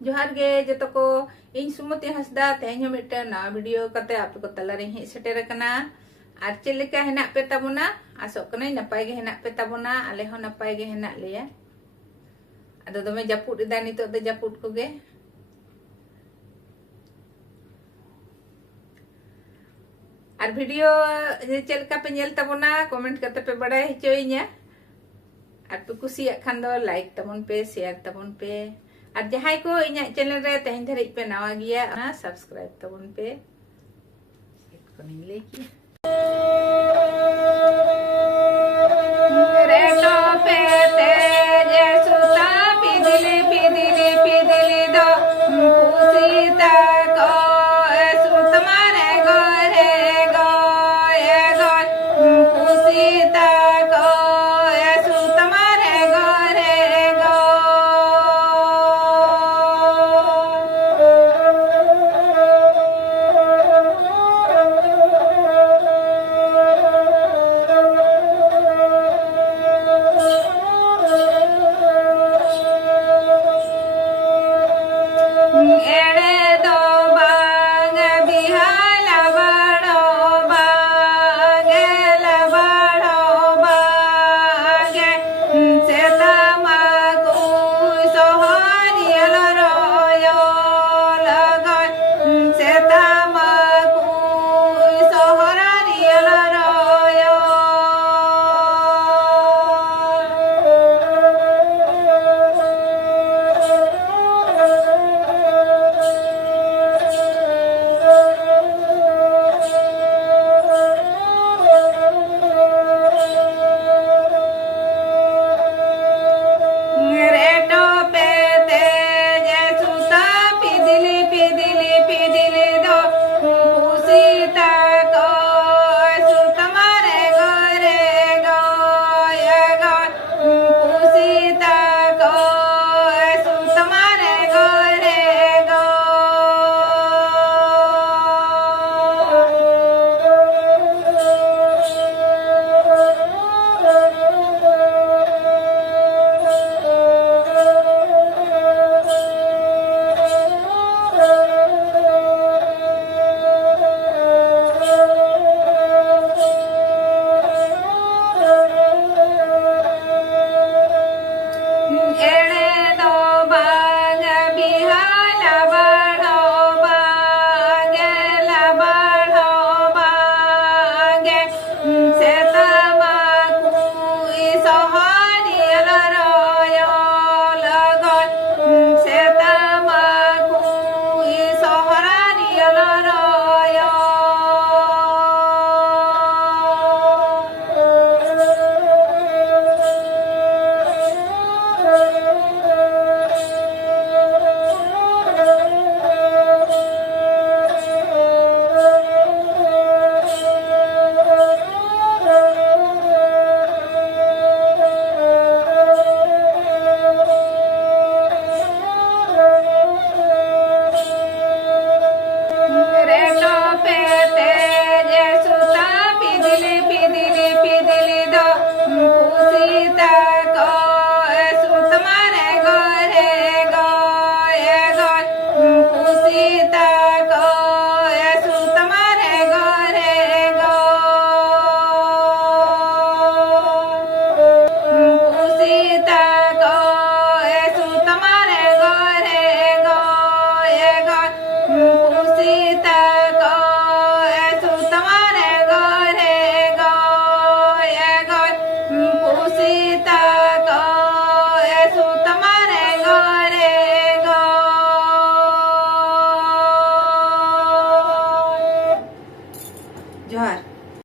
जोहार गे जतो को इन सुमति हंसदा तेहन मिट्टे ना वीडियो कते आपे को तलारे हे सेटेर कना आर चेलेका हेना पे ताबोना आसो कनाई नपाय गे हेना पे ताबोना आले हो नपाय गे हेना लेया आदो दमे जापुद दा नितो दे जापुद कोगे आर वीडियो चेलका पे नेल ताबोना कमेंट करते पे बड़ाय हिचोइया आर पे कुसिया खान दो लाइक ताबोन पे शेयर ताबोन पे और जहां को इन चैनल रे तेहन धरे पे नवा गया सब्सक्राइब ताबोन पे एक को नहीं लेकी